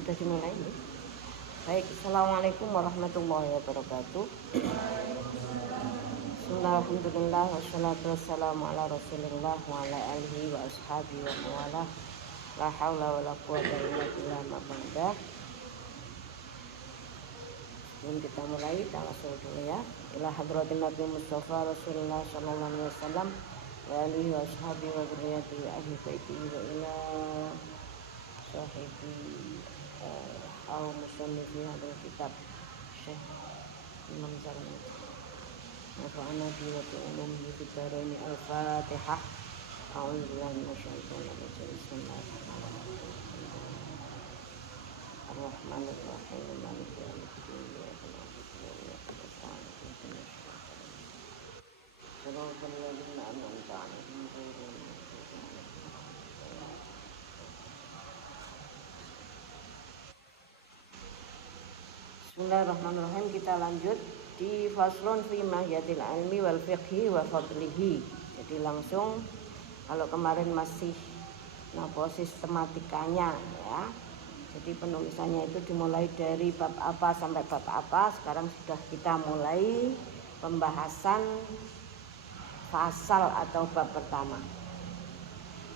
sudah dimulai nih. Baik, assalamualaikum warahmatullahi wabarakatuh. Bismillahirrahmanirrahim. Wassalatu wassalamu ala rasulillah wa ala alihi wa ashabihi wa mawalah. La haula wa la quwata illa billah ma ba'da. Sebelum kita mulai, tawasul dulu ya. Ila hadratin Nabi Mustafa Rasulullah sallallahu alaihi wasallam wa alihi wa ashabihi wa dzurriyyatihi wa ahli baitihi wa ila sahibi au musannifi hadal kitab Syekh Imam Zarani nafa'ana bi wa bi'ulumihi fid dharaini. Al-Fatihah. A'udzu billahi minasyaitonir rajim. Bismillahirrahmanirrahim. Ar-Rahmanir-Rahim. Maliki yaumiddin. Iyyaka na'budu wa iyyaka nasta'in. Shiratal ladzina an'amta 'alaihim ghairil maghdubi 'alaihim. Bismillahirrahmanirrahim. Kita lanjut di faslun fi mahiyatil ilmi wal fiqhi wa fadlihi. Jadi langsung, kalau kemarin masih sistematikanya ya. Jadi penulisannya itu dimulai dari bab apa sampai bab apa. Sekarang sudah kita mulai pembahasan fasal atau bab pertama.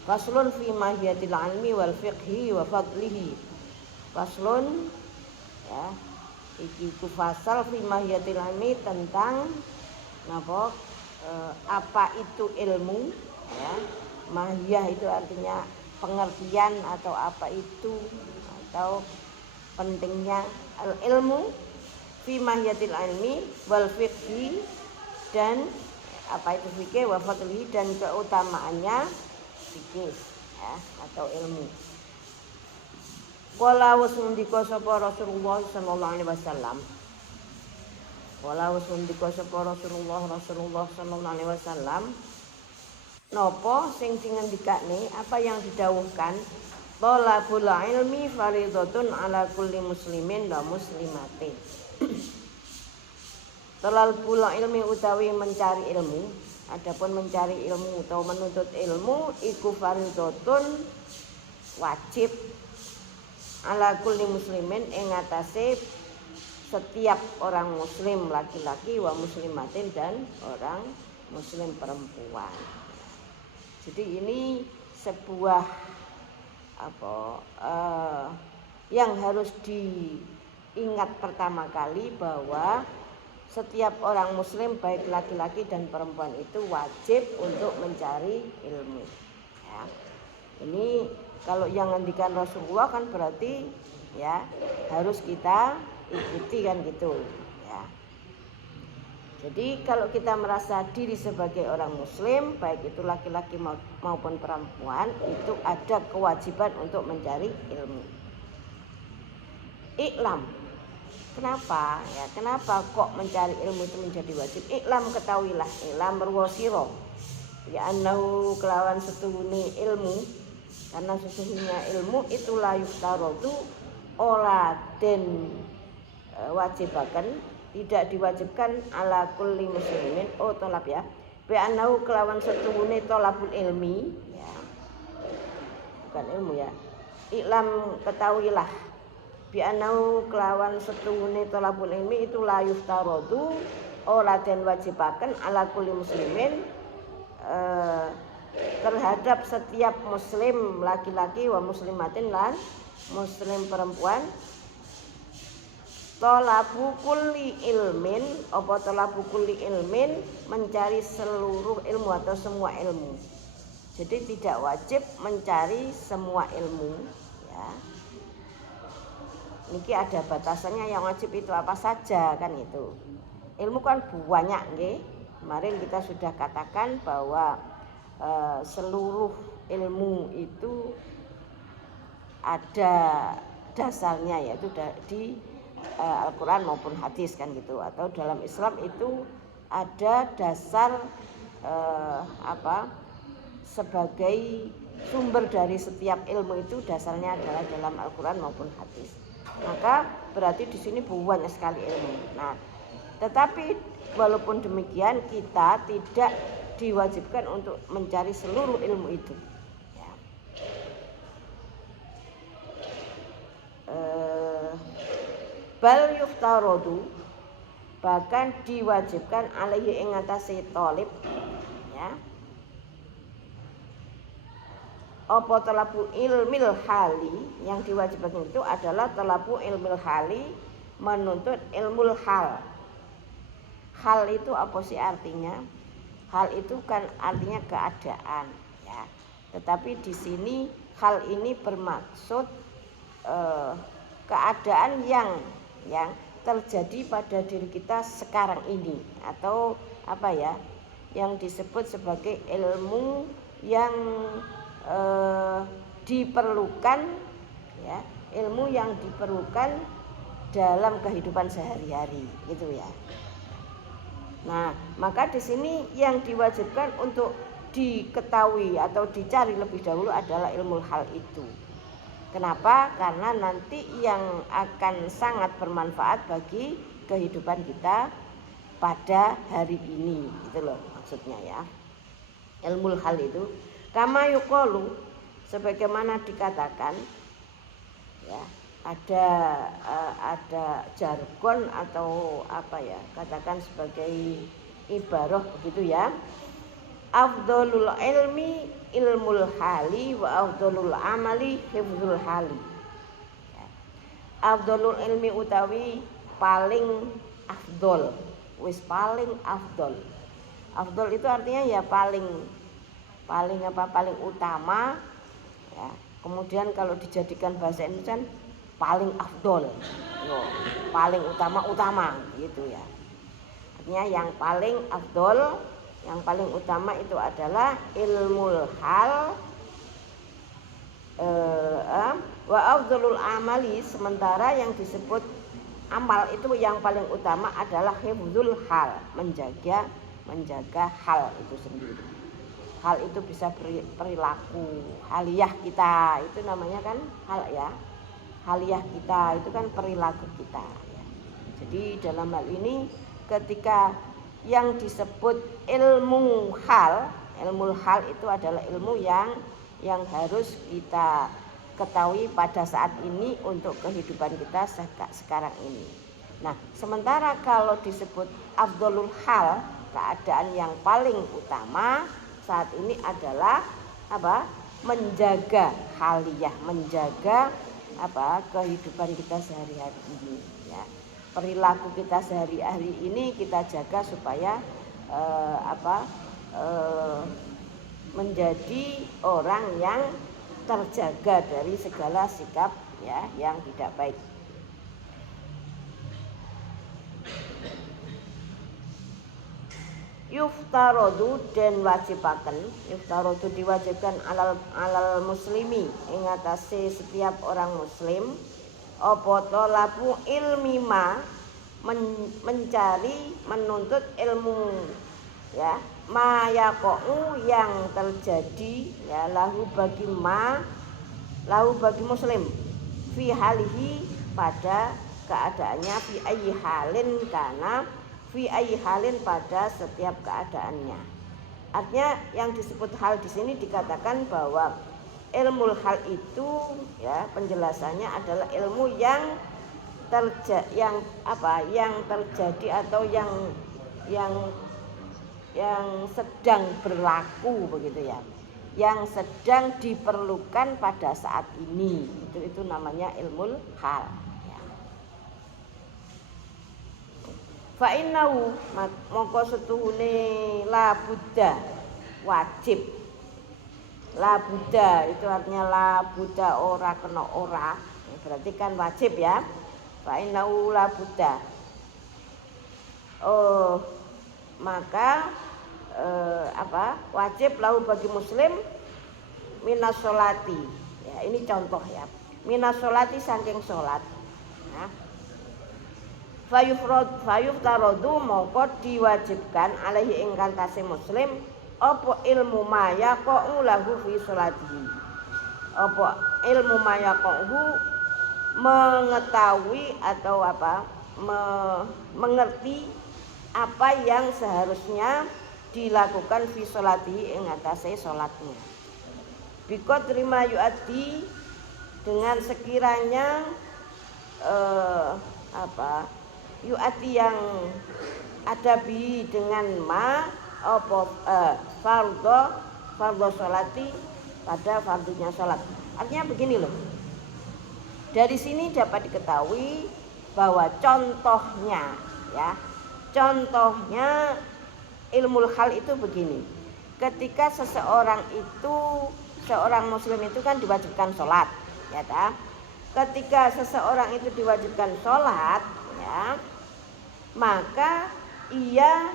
Faslun fi mahiyatil ilmi wal fiqhi wa fadlihi. Faslun ya, iki ku fasal fi mahiyatil ilmi, tentang apa itu ilmu ya. Mahiyah itu artinya pengertian atau apa itu, atau pentingnya ilmu. Fi mahiyatil ilmi wal fiqhi, dan apa itu fikih, wa fadlihi, dan keutamaannya fikih ya, atau ilmu. Qala wasundika sapa Rasulullah sallallahu alaihi wasallam. Qala wasundika sapa Rasulullah sallallahu alaihi wasallam. Napa sing dingendikane, apa yang didhawuhkan, thalabul ilmi fardhatun ala kulli muslimin wa muslimatin. Thalabul ilmi utawi mencari ilmu, adapun mencari ilmu atau menuntut ilmu iku fardhatun, wajib, ala kulli muslimin, ing atase setiap orang muslim laki-laki, wa muslimatin, dan orang muslim perempuan. Jadi ini sebuah yang harus diingat pertama kali, bahwa setiap orang muslim baik laki-laki dan perempuan itu wajib untuk mencari ilmu ya. Ini kalau yang ngendikan Rasulullah kan berarti ya harus kita ikuti kan gitu ya. Jadi kalau kita merasa diri sebagai orang muslim, baik itu laki-laki maupun perempuan, itu ada kewajiban untuk mencari ilmu. Iklam. Kenapa? Ya, kenapa kok mencari ilmu itu menjadi wajib? Iklam, ketahuilah, iklam berwasiro. Ya annahu kelawan setuhune ilmu, karena sesungguhnya ilmu itu layuk tarodu ora den wajibakan, tidak diwajibkan ala kulli muslimin, tolab ya. Bi annahu kelawan setuhune tolabul ilmi ya. Bukan ilmu ya. Iklam, ketahuilah, bi annahu kelawan setuhune tolabul ilmi itu layuk tarodu ora den wajibakan ala kulli muslimin, terhadap setiap muslim laki-laki, wa muslimatin, lan muslim perempuan. Tolabu kulli ilmin, apa tolabu kulli ilmin, mencari seluruh ilmu atau semua ilmu. Jadi tidak wajib mencari semua ilmu ya. Niki ada batasannya, yang wajib itu apa saja kan itu. Ilmu kan banyak nggih. Kemarin kita sudah katakan bahwa seluruh ilmu itu ada dasarnya, yaitu di Al-Quran maupun hadis kan gitu. Atau dalam Islam itu ada dasar sebagai sumber dari setiap ilmu, itu dasarnya adalah dalam Al-Quran maupun hadis. Maka berarti di sini banyak sekali ilmu. Nah, tetapi walaupun demikian kita tidak diwajibkan untuk mencari seluruh ilmu itu ya. bal yuftarodu, bahkan diwajibkan alaihi ing atase thalib ya apa talabu ilmil hali, yang diwajibkan itu adalah talabu ilmil hali, menuntut ilmul hal. Hal itu apa sih artinya? Hal itu kan artinya keadaan ya. Tetapi di sini hal ini bermaksud keadaan yang terjadi pada diri kita sekarang ini, atau apa ya, yang disebut sebagai ilmu yang diperlukan ya, ilmu yang diperlukan dalam kehidupan sehari-hari gitu ya. Nah, maka di sini yang diwajibkan untuk diketahui atau dicari lebih dahulu adalah ilmu hal itu. Kenapa? Karena nanti yang akan sangat bermanfaat bagi kehidupan kita pada hari ini, gitu loh maksudnya ya. Ilmu hal itu kama yuqalu, sebagaimana dikatakan ya, ada jargon atau apa ya, katakan sebagai ibarah begitu ya. Afdhalul ilmi ilmul hali wa afdhalul amali hifdzul hali ya. Afdhalul ilmi utawi paling afdol, wis paling afdol. Afdol itu artinya ya paling utama ya. Kemudian kalau dijadikan bahasa Indonesia paling afdol, paling utama gitu ya. Artinya yang paling afdol, yang paling utama itu adalah ilmul hal wa afdalul amali, sementara yang disebut amal itu yang paling utama adalah hifdzul hal, menjaga hal itu sendiri. Hal itu bisa perilaku haliyah kita, itu namanya kan hal ya. Haliyah kita itu kan perilaku kita ya. Jadi dalam hal ini ketika yang disebut ilmu hal itu adalah ilmu yang harus kita ketahui pada saat ini untuk kehidupan kita sekarang ini. Nah, sementara kalau disebut afdhalul hal, keadaan yang paling utama saat ini adalah apa? Menjaga haliyah, menjaga apa? Kehidupan kita sehari-hari ini ya. Perilaku kita sehari-hari ini kita jaga supaya menjadi orang yang terjaga dari segala sikap ya yang tidak baik. Yuftarodu dan wajibaken, yuftarodu diwajibkan alal muslimi ing atase setiap orang muslim apa talabu ilmi mencari, menuntut ilmu ya, ma yaqau yang terjadi ya, lahu bagi muslim fi halihi pada keadaannya, fi ayyi halin kana fi ayyi halin pada setiap keadaannya. Artinya yang disebut hal di sini dikatakan bahwa ilmu hal itu ya, penjelasannya adalah ilmu yang terjadi atau yang sedang berlaku begitu ya, yang sedang diperlukan pada saat ini, itu namanya ilmu hal ya. Fa innahu moko setuhune la budda, wajib. La budda itu artinya la budda, ora kena ora, berarti kan wajib ya. Fa innahu la budda, maka wajib lahu bagi muslim minas sholati ya, ini contoh ya, minas sholati saking sholat ya. Fayuftarodu moko diwajibkan alaihi ing kantase muslim apa ilmu maya kok lahu fi sholatihi, apa ilmu maya kok mengetahui atau mengerti apa yang seharusnya dilakukan fi sholatihi ing atase sholatnya. Bikot terima yu'ati, dengan sekiranya yu'ati yang ada bi dengan ma apa fardhu sholati pada fardunya sholat. Artinya begini loh. Dari sini dapat diketahui bahwa contohnya ya, contohnya ilmu hal itu begini. Ketika seorang muslim itu kan diwajibkan sholat, ya tak? Ketika seseorang itu diwajibkan sholat, ya, maka ia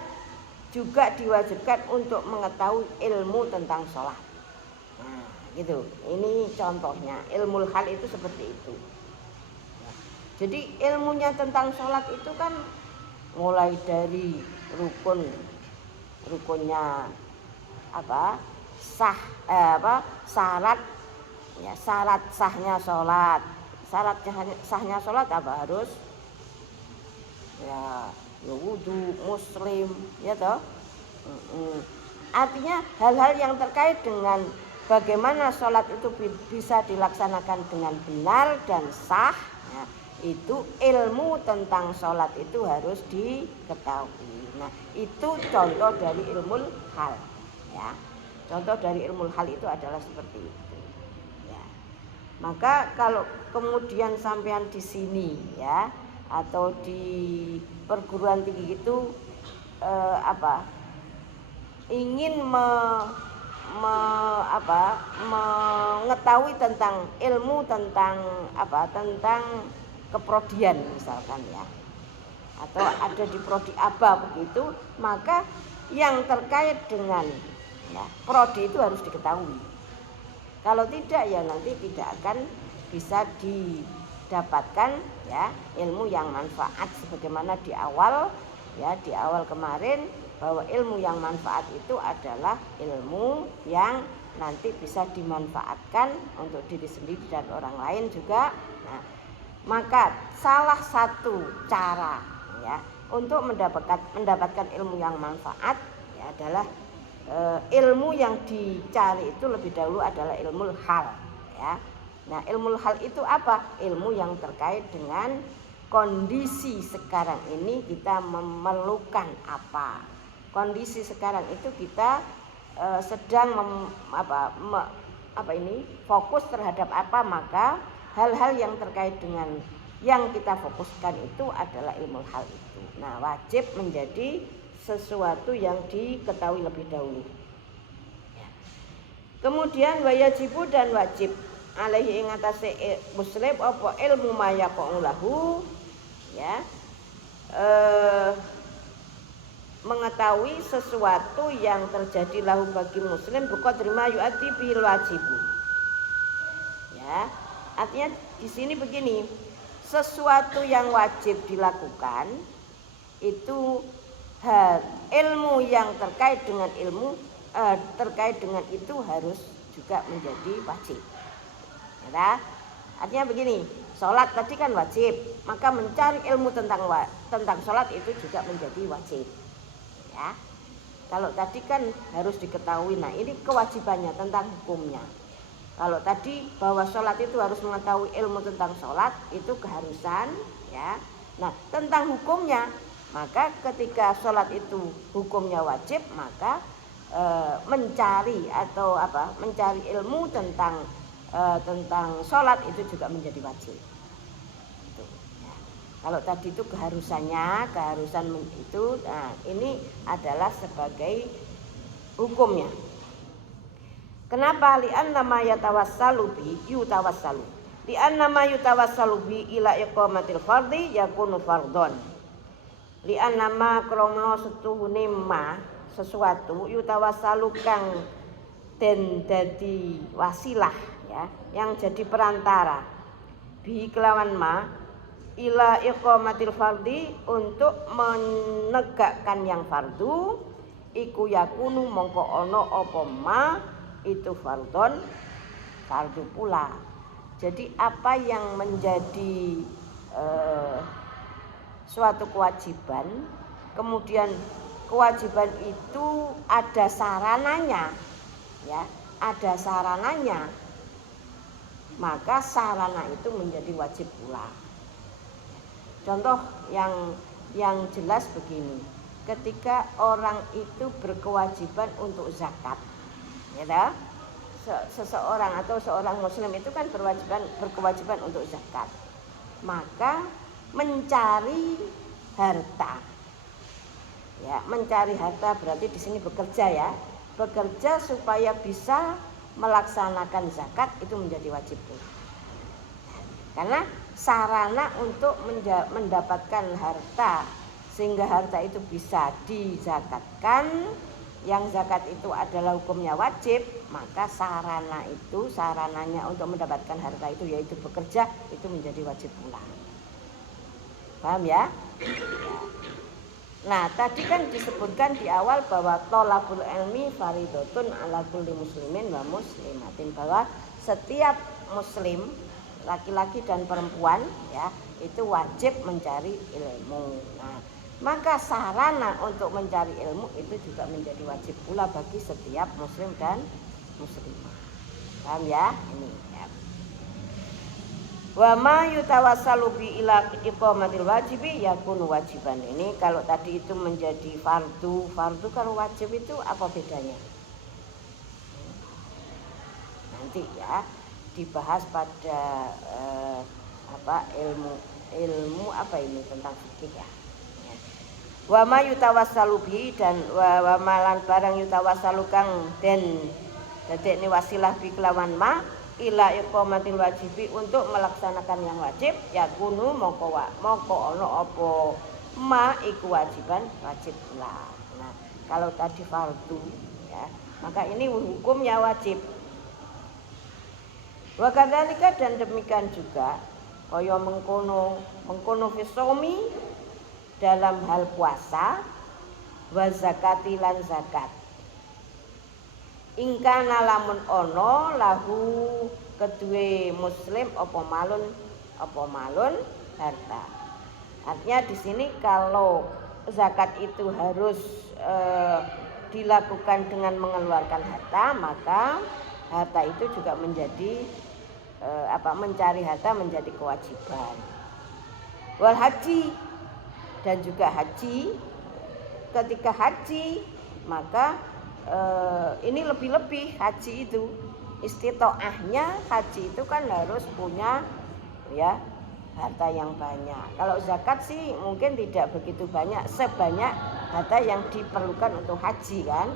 juga diwajibkan untuk mengetahui ilmu tentang sholat. Nah, gitu. Ini contohnya. Ilmu hal itu seperti itu. Jadi ilmunya tentang sholat itu kan mulai dari rukunnya syarat ya, syarat sahnya sholat. Syarat sahnya sholat apa? Harus ya wudu, muslim, ya toh. Artinya hal-hal yang terkait dengan bagaimana sholat itu bisa dilaksanakan dengan benar dan sah, ya, itu ilmu tentang sholat itu harus diketahui. Nah, itu contoh dari ilmu hal, ya. Contoh dari ilmu hal itu adalah seperti itu. Ya. Maka kalau kemudian sampean di sini, ya, atau di perguruan tinggi itu ingin mengetahui tentang ilmu tentang keprodian misalkan, ya, atau ada di prodi apa begitu, maka yang terkait dengan, ya, prodi itu harus diketahui. Kalau tidak, ya nanti tidak akan bisa didapatkan, ya, ilmu yang manfaat sebagaimana di awal kemarin, bahwa ilmu yang manfaat itu adalah ilmu yang nanti bisa dimanfaatkan untuk diri sendiri dan orang lain juga. Nah, maka salah satu cara, ya, untuk mendapatkan ilmu yang manfaat, ya, adalah ilmu yang dicari itu lebih dahulu adalah ilmu hal, ya. Nah, ilmu hal itu apa? Ilmu yang terkait dengan kondisi sekarang ini kita memerlukan apa. Kondisi sekarang itu kita sedang fokus terhadap apa, maka hal-hal yang terkait dengan yang kita fokuskan itu adalah ilmu hal itu. Nah, wajib menjadi sesuatu yang diketahui lebih dahulu. Kemudian wajibu dan wajib alaihi ing atase muslim apa ilmu mayaqa'u lahu, ya, mengetahui sesuatu yang terjadi lahu bagi muslim buqadri ma yu'ati bil wajibu. Ya, artinya di sini begini, sesuatu yang wajib dilakukan itu ilmu yang terkait dengan itu harus juga menjadi wajib. Ya, artinya begini, sholat tadi kan wajib, maka mencari ilmu tentang sholat itu juga menjadi wajib. Ya, kalau tadi kan harus diketahui. Nah, ini kewajibannya tentang hukumnya. Kalau tadi bahwa sholat itu harus mengetahui ilmu tentang sholat, itu keharusan, ya. Nah, tentang hukumnya, maka ketika sholat itu hukumnya wajib, maka mencari ilmu tentang sholat itu juga menjadi wajib. Itu, ya. Kalau tadi itu keharusan itu, nah, ini adalah sebagai hukumnya. Kenapa? Li'anna ma yatawassalu bi yutawassalu. Li'anna ma yutawassalu bi ila iqamatil fardhi yakunu fardhon. Li'anna ma krana setuhune ma sesuatu yutawassalu kang den dadi wasilah, ya, yang jadi perantara bi kelawan ma ila iqamatil fardhi untuk menegakkan yang fardu, iku yakunu mongko ana apa ma itu fardu pula. Jadi apa yang menjadi suatu kewajiban, kemudian kewajiban itu ada sarananya, ya, ada sarananya, maka sarana itu menjadi wajib pula. Contoh yang yang jelas begini. Ketika orang itu berkewajiban untuk zakat, ya, seseorang atau seorang muslim itu kan berkewajiban untuk zakat. Maka mencari harta. Ya, mencari harta berarti di sini bekerja ya. Bekerja supaya bisa melaksanakan zakat itu menjadi wajib pula. Karena sarana untuk mendapatkan harta sehingga harta itu bisa dizakatkan, yang zakat itu adalah hukumnya wajib, maka sarananya untuk mendapatkan harta itu yaitu bekerja itu menjadi wajib pula. Paham ya? Nah, tadi kan disebutkan di awal bahwa thalabul ilmi fardhatun ala kulli muslimin wa muslimatin, bahwa setiap muslim laki-laki dan perempuan ya itu wajib mencari ilmu. Nah, maka sarana untuk mencari ilmu itu juga menjadi wajib pula bagi setiap muslim dan muslimah. Paham ya? Ini ya. Wa ma yutawassalu bi ila iqamatil wajibi yakunu wajiban. Ini kalau tadi itu menjadi fardu kalau wajib itu apa bedanya? Nanti ya dibahas pada ilmu apa ini tentang fikih ya. Wa ma yutawassalu bi dan wa malan barang yutawassalu kang den dadekne wasilah bi kelawan ma ila iqamatil wajibi untuk melaksanakan yang wajib ya kunu moko ana apa ma iku wajiban wajib lah. Nah, kalau tadi fardu ya, maka ini hukumnya wajib. Wa kadzalika dan demikian juga kaya mengkono fisomi dalam hal puasa wa zakati lan zakat. Ingkana lamun ono lahu kedue muslim apa malun harta. Artinya di sini kalau zakat itu harus dilakukan dengan mengeluarkan harta, maka harta itu juga menjadi mencari harta menjadi kewajiban. Wal haji dan juga haji, ketika haji maka ini lebih-lebih haji itu istitoahnya haji itu kan harus punya ya harta yang banyak. Kalau zakat sih mungkin tidak begitu banyak sebanyak harta yang diperlukan untuk haji kan.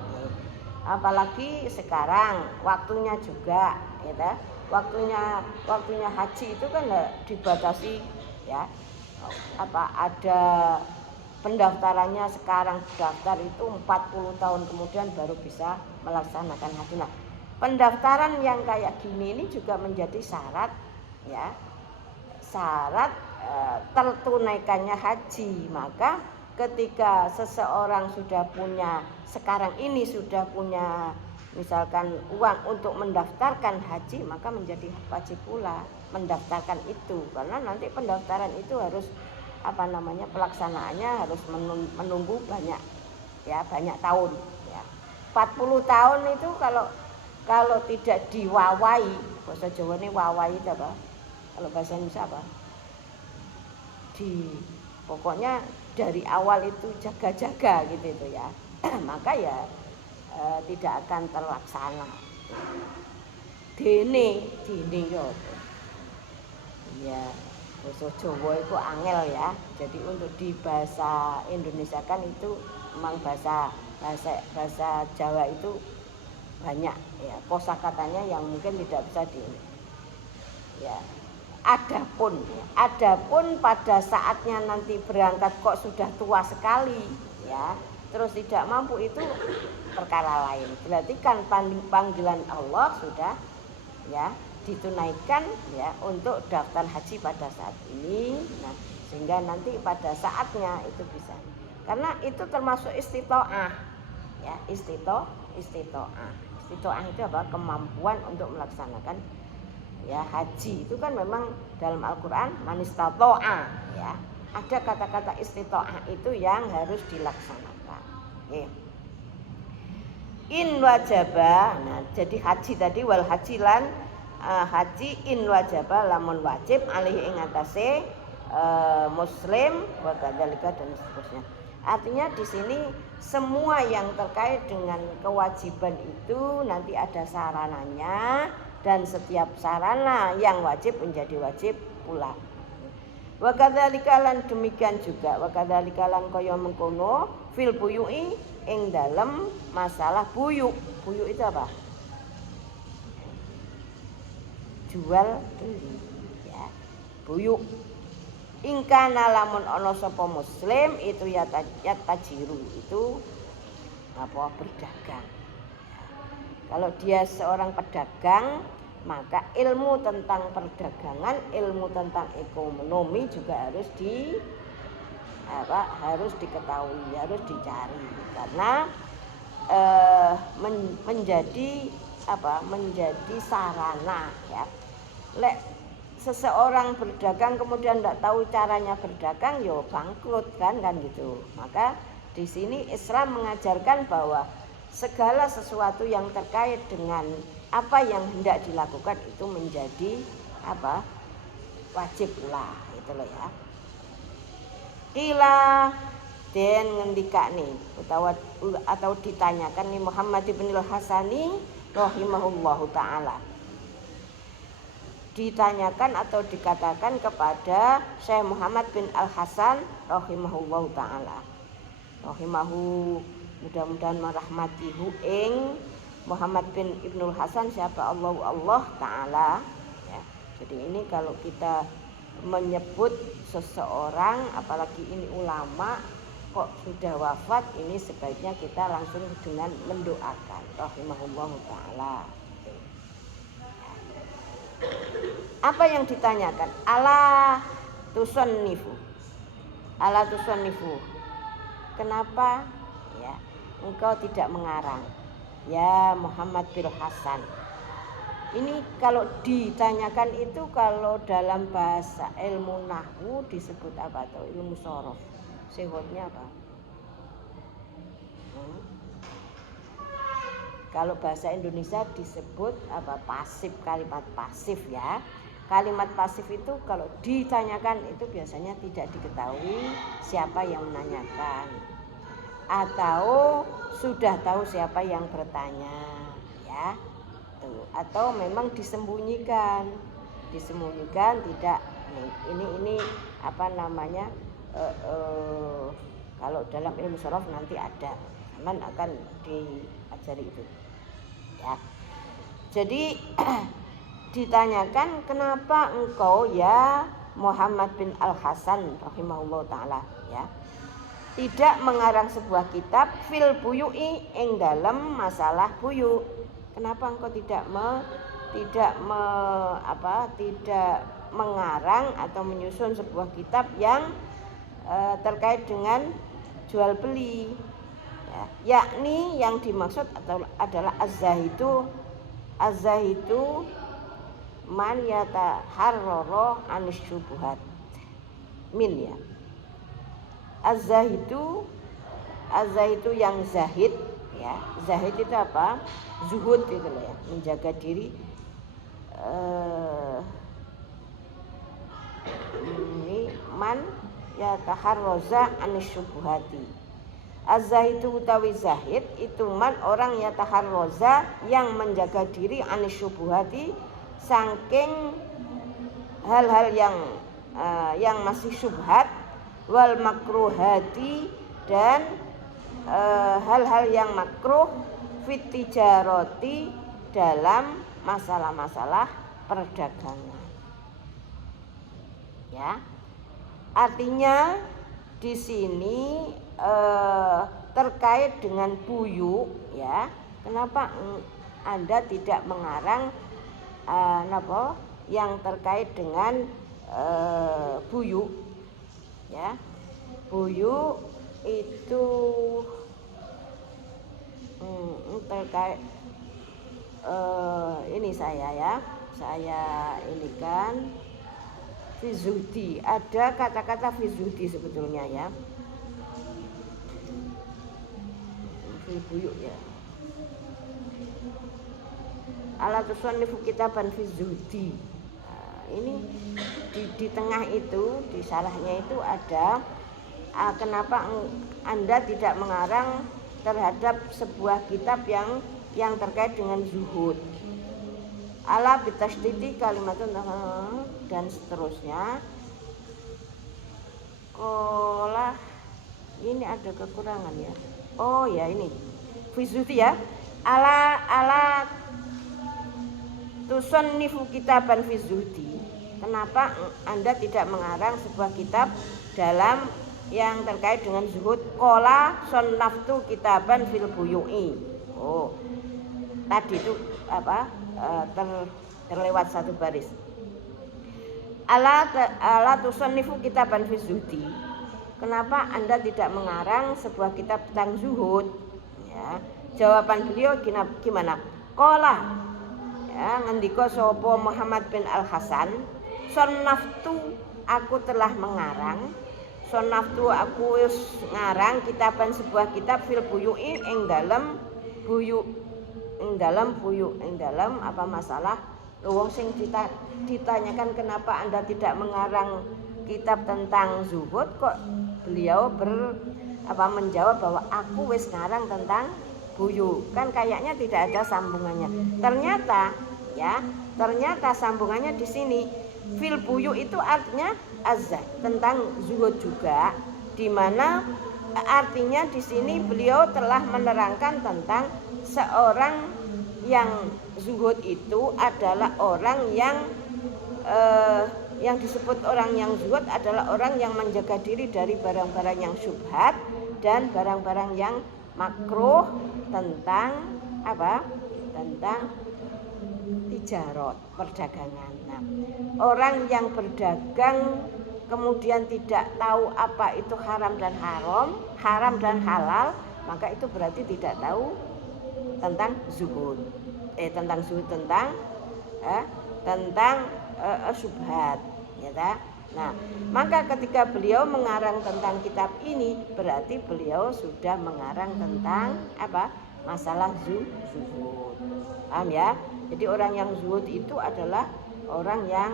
Apalagi sekarang waktunya juga ya, waktunya haji itu kan dibatasi ya. Ada pendaftarannya sekarang daftar itu 40 tahun kemudian baru bisa melaksanakan haji. Nah, pendaftaran yang kayak gini ini juga menjadi syarat ya. Syarat tertunaikannya haji. Maka ketika seseorang sekarang ini sudah punya misalkan uang untuk mendaftarkan haji, maka menjadi wajib pula mendaftarkan itu, karena nanti pendaftaran itu harus pelaksanaannya harus menunggu banyak tahun ya. 40 tahun itu kalau tidak diwawai, bahasa Jawa ini wawai itu apa? Kalau bahasa Indonesia apa? Pokoknya dari awal itu jaga-jaga gitu itu ya. Maka ya tidak akan terlaksana. Dene yo. Ya. Bahasa Jawa itu angel ya. Jadi untuk di bahasa Indonesia kan itu memang bahasa Jawa itu banyak ya kosakatanya yang mungkin tidak bisa ya. Adapun pada saatnya nanti berangkat kok sudah tua sekali ya, terus tidak mampu, itu perkara lain. Berarti kan panggilan Allah sudah ya ditunaikan ya untuk daftar haji pada saat ini. Nah, sehingga nanti pada saatnya itu bisa. Karena itu termasuk istitoah ya, istitoah. Istitoah itu apa? Kemampuan untuk melaksanakan ya haji. Itu kan memang dalam Al-Qur'an manistatoa ya. Ada kata-kata istitoah itu yang harus dilaksanakan. Oke. In wajaba. Nah, jadi haji tadi wal haji in wajaba lamun wajib alih ing atase muslim wa kadzalika dan seterusnya. Artinya di sini semua yang terkait dengan kewajiban itu nanti ada sarananya, dan setiap sarana yang wajib menjadi wajib pula. Wa kadzalika lan demikian juga, wa kadzalika lan kaya mengkono fil buyui ing dalem masalah buyuk. Buyuk itu apa? Jual beli, ya. Buyuk. Ingkana lamun ana sapa muslim itu ya tajiru, itu apa, berdagang. Kalau dia seorang pedagang, maka ilmu tentang perdagangan, ilmu tentang ekonomi juga harus harus diketahui, harus dicari, karena menjadi sarana, ya. Lek seseorang berdagang kemudian tidak tahu caranya berdagang, yo bangkrut kan gitu. Maka di sini Islam mengajarkan bahwa segala sesuatu yang terkait dengan apa yang hendak dilakukan itu menjadi wajib pula, gitu loh ya. Ila den ngendikane atau ditanyakan nih Muhammad bin al-Hasani rahimahullahu taala. Ditanyakan atau dikatakan kepada Syekh Muhammad bin Al-Hasan rahimahullahu taala. Rahimahu, mudah-mudahan merahmatihu ing Muhammad bin Ibnul Hasan siapa Allah taala, ya. Jadi ini kalau kita menyebut seseorang, apalagi ini ulama kok sudah wafat, ini sebaiknya kita langsung dengan mendoakan rahimahullahu taala. Apa yang ditanyakan? Ala tusannifu. Kenapa ya engkau tidak mengarang? Ya Muhammad bin Hasan. Ini kalau ditanyakan itu, kalau dalam bahasa ilmu nahwu disebut apa atau ilmu shorof? Sehotnya apa? Kalau bahasa Indonesia disebut apa? Pasif, kalimat pasif, ya. Kalimat pasif itu kalau ditanyakan itu biasanya tidak diketahui siapa yang menanyakan, atau sudah tahu siapa yang bertanya, ya. Tuh. Atau memang disembunyikan tidak. Ini apa namanya? Kalau dalam ilmu shorof nanti ada, teman akan diajari itu. Ya. Jadi ditanyakan kenapa engkau ya Muhammad bin Al-Hasan rahimahullah taala, ya, tidak mengarang sebuah kitab fil buyu'i ing dalam masalah buyuk. Kenapa engkau tidak mengarang atau menyusun sebuah kitab yang terkait dengan jual beli, ya, yakni yang dimaksud adalah az-zahidu man yataharrara anis syubhat min, ya. Az-zahidu yang zahid, ya. Zahid itu apa? Zuhud itu loh, ya, menjaga diri. Ini man yataharraza anis syubhati. Az-zahidu utawi zahid itu man orang yataharraza yang menjaga diri anis syubhati, saking hal-hal yang masih syubhat, wal makruhati dan hal-hal yang makruh, fit tijarati dalam masalah-masalah perdagangan, ya. Artinya di sini terkait dengan buyuk, ya. Kenapa Anda tidak mengarang yang terkait dengan buyuk, ya. Buyuk itu terkait ini saya ini kan fizuhdi, ada kata-kata fizuhdi sebetulnya, ya. Buyuk, ya. Ala tusannifu kitaban fizuhdi. ini di tengah itu, di syarahnya itu ada kenapa Anda tidak mengarang terhadap sebuah kitab yang terkait dengan zuhud. Ala bitasydidi kalimatun dan seterusnya. Kolah ini ada kekurangan ya. Oh ya ini fizuti ya. Ala tusannifu kitaban fizuti. Kenapa Anda tidak mengarang sebuah kitab dalam yang terkait dengan zuhud? Kola sonnaftu kitaban fil buyu'i. Oh, tadi itu apa? Terlewat satu baris. Ala tusannifu kitaban fi zuhdi. Kenapa Anda tidak mengarang sebuah kitab tentang zuhud? Ya, jawaban beliau gimana? Qala ya, ngendika sapa Muhammad bin Al Hasan, sonnaftu aku telah mengarang, sonnaftu aku wis ngarang kitaban sebuah kitab fil buyu'i ing dalam buyu ing dalam apa masalah wong sing ditanyakan kenapa Anda tidak mengarang kitab tentang zuhud, kok beliau menjawab bahwa aku wis ngarang tentang buyu. Kan kayaknya tidak ada sambungannya. Ternyata sambungannya di sini. Fil buyu itu artinya azza, tentang zuhud juga, di mana artinya di sini beliau telah menerangkan tentang seorang yang zuhud itu adalah orang yang disebut orang yang zuhud adalah orang yang menjaga diri dari barang-barang yang syubhat dan barang-barang yang makruh tentang tijarot, perdagangan. Nah, orang yang berdagang kemudian tidak tahu apa itu haram dan halal, maka itu berarti tidak tahu tentang zuhud, tentang syubhat, ya tak? Nah, maka ketika beliau mengarang tentang kitab ini, berarti beliau sudah mengarang tentang masalah zuhud. Paham ya? Jadi orang yang zuhud itu adalah orang yang,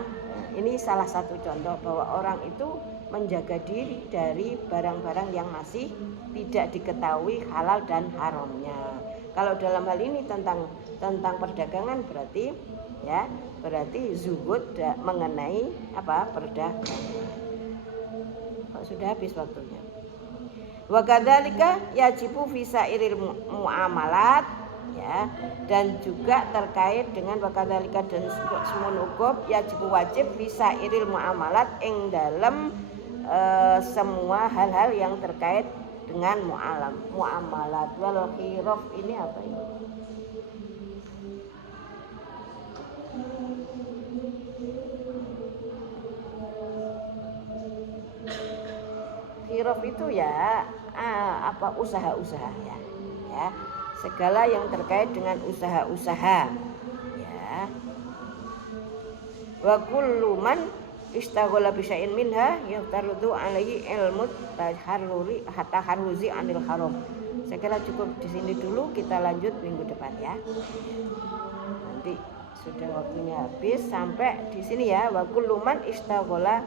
ini salah satu contoh bahwa orang itu menjaga diri dari barang-barang yang masih tidak diketahui halal dan haramnya. Kalau dalam hal ini tentang perdagangan berarti zuhud mengenai perdagangan. Kok sudah habis waktunya. Wa kadzalika yajibu fi sairil muamalat, ya, dan juga terkait dengan wa kadzalika dan semono uga yajibu wajib fi sairil muamalat ing dalam semua hal-hal yang terkait dengan muamalat. Wal khiraf ini apa ini? Khiraf itu ya usaha-usaha ya. Segala yang terkait dengan usaha-usaha, ya. Wa kullu man istaghala bi syai'in minha yaftarudu alaihi ilmu taharruzi anil haram. Saya kira cukup di sini dulu, kita lanjut minggu depan ya. Nanti sudah waktunya habis sampai di sini ya. Wa kullu man istaghala,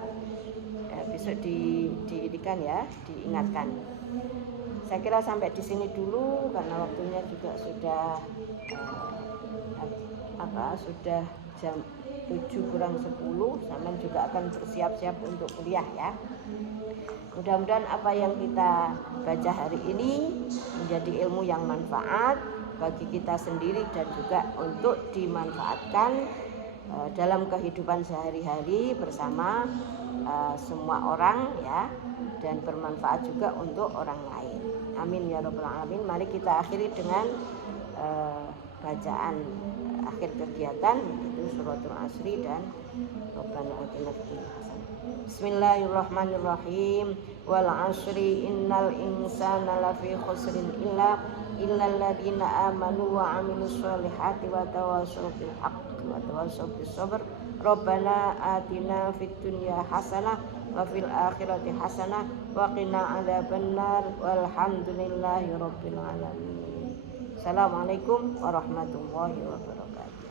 besok diingatkan ya, diingatkan. Saya kira sampai di sini dulu karena waktunya juga sudah sudah jam 7:50, Saman juga akan bersiap-siap untuk kuliah ya. Mudah-mudahan apa yang kita baca hari ini menjadi ilmu yang manfaat bagi kita sendiri dan juga untuk dimanfaatkan dalam kehidupan sehari-hari bersama semua orang ya, dan bermanfaat juga untuk orang lain. Amin ya rabbal alamin. Mari kita akhiri dengan bacaan akhir kegiatan, yaitu suratul asri dan Rabbana atina fid dunya hasanah. Bismillahirrahmanirrahim. Wal asri innal insana lafi khusrin illa alladziina amanu wa 'amilus shalihati wa tawassaw bil haqqi wa tawassaw bis sabr. Rabbana atina fid dunya hasanah wa fil akhirati hasanah wa qina adzabannar walhamdulillahi rabbil alamin. Assalamualaikum warahmatullahi wabarakatuh.